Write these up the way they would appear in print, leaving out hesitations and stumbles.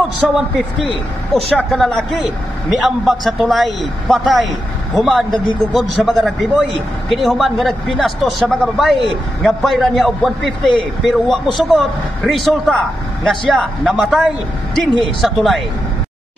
Tungod sa 150 o siya ka lalaki miambag sa tulay patay human nga gigugod sa mga rugbyboy kini human nga nagpinastos sa mga babae nga bayran niya og 150 pero wa mo sugot resulta nga siya namatay dinhi sa tulay.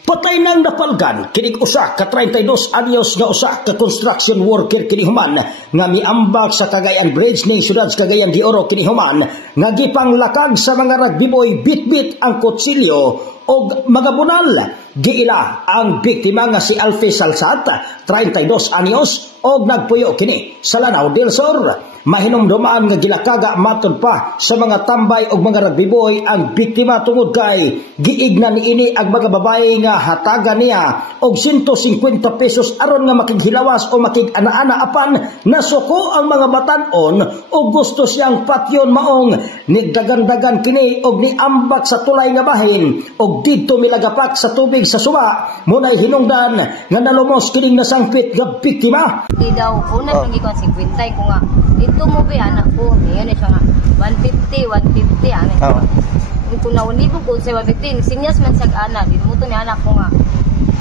Patay nang napalgan kining usa ka 32 anyos nga usa ka construction worker kini human nga miambag sa Cagayan Bridge ning siyudad sa Cagayan de Oro kini human nga gipanglakag sa mga rugbyboy bitbit ang kutsilyo og mga bunal. Giila ang biktima nga si Alfie Salsat 32 anyos og nagpuyo kini sa Lanao del Sur. Mahinumdumaan nga gilakaga matud pa sa mga tambay og mga rugbyboy ang biktima tungod kay giignan niini ang mga babae nga hatagan niya og 150 pesos aron nga makighilawas o makig-ana-ana apan nasuko ang mga batan-on og gusto siyang patyon maong nigdagan-dagan kini og niambak sa tulay nga bahin og didto milagapak sa tubig sa suba munay hinungdan nga nalumos kining nasangpit nga biktima. Di daw una nang ikon 50 ko nga dito mo ba anak ko yan siya nga 150 ano kung nauni ko kung sa 150 sinyas man sa ana dito mo to ni anak ko nga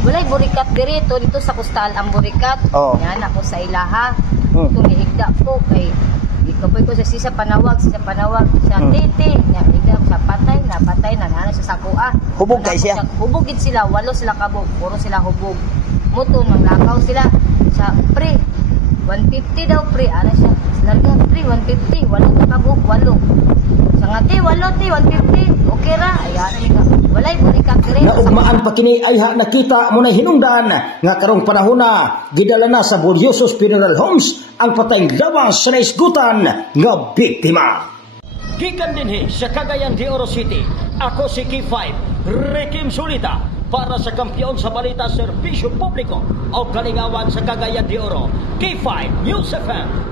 walay burikat dito sa kustal ang burikat ni anak ko sa ilaha itong gihigda ko kay ikapoy ko sa panawag sa tete niya higda sa patay na nana sa sakua hubog kay siya hubogid sila walo sila kabog puro sila hubog muto manglakaw sila sa pre 150 daw pre ana siya larga pre 150 walo kabog walo sa ngati walo 150 okay ra ayan ni ka walay burikat dire naugmaan pa kini ay nakita mo na hinungdan nga karong panahon na gidala na sa Buryosos Funeral Homes ang patayng lawas sa naisgutan nga biktima. Gikan dinhi sa Cagayan de Oro City, ako si K5 Rekim Sulita para sa kampiyon sa balita serbisyo publiko o kalingawan sa Cagayan de Oro, K5 News FM.